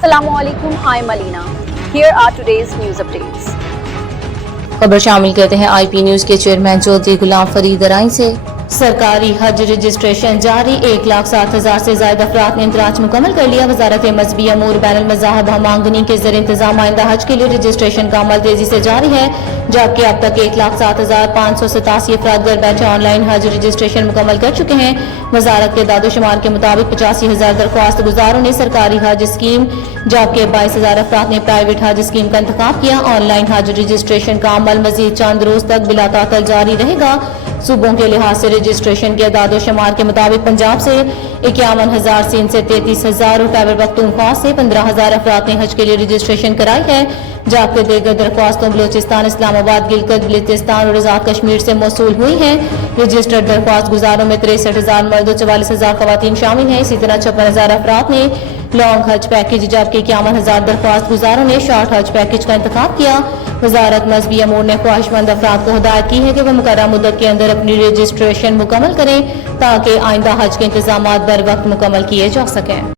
Assalamu alaikum, I'm Alina. Here are today's news updates. खबर शामिल करते हैं आईपी न्यूज के चेयरमैन चौधरी गुलाम फरीद अराई से। सरकारी हज रजिस्ट्रेशन जारी, 1,07,000 से ज्यादा अफराद ने इंदराज मुकम्मल कर लिया। वजारत मजहबी अमूर बैनुल मज़ाहिब हमांगनी के ज़रिए इंतजाम आइंदा हज के लिए रजिस्ट्रेशन का अमल तेजी से जारी है, जबकि अब तक 1,07,587 अफराद घर बैठे ऑनलाइन हज रजिस्ट्रेशन मुकम्मल कर चुके हैं। वजारत के दादोशुमार के मुताबिक 85,000 दरख्वास्त गुजारों ने सरकारी हज स्कीम, जबकि 22,000 अफराद ने प्राइवेट हज स्कीम का इंतखाब किया। ऑनलाइन हज रजिस्ट्रेशन का अमल मजीद चंद रोज तक बिला तातल जारी रहेगा। सूबों के लिहाज से रजिस्ट्रेशन के दादोशुमार के मुताबिक पंजाब से 51,000, सिंध से 33,000 और खैबर पख्तूनख्वा से 15,000 अफराद ने हज के लिए रजिस्ट्रेशन कराई है, जबकि दीगर दरख्वास्तों बलोचिस्तान, इस्लामाबाद, गिलगित बल्तिस्तान और आजाद कश्मीर से मौसूल हुई हैं। रजिस्टर्ड दरख्वास्त गुजारों में 63,000 मर्द और 44,000 खवातीन शामिल हैं। इसी तरह 56,000 अफराद ने लॉन्ग हज पैकेज, जबकि 51,000 दरख्वास्त गुजारों ने शॉर्ट हज पैकेज का इंतखाब किया। वजारत मजहबी अमूर ने ख्वाहिशमंद अफराद को हिदायत की है कि वह मुकर्रर मुद्दत के अंदर अपनी रजिस्ट्रेशन मुकम्मल करें, ताकि आइंदा हज के इंतजाम बर वक्त मुकम्मल किए जा सकें।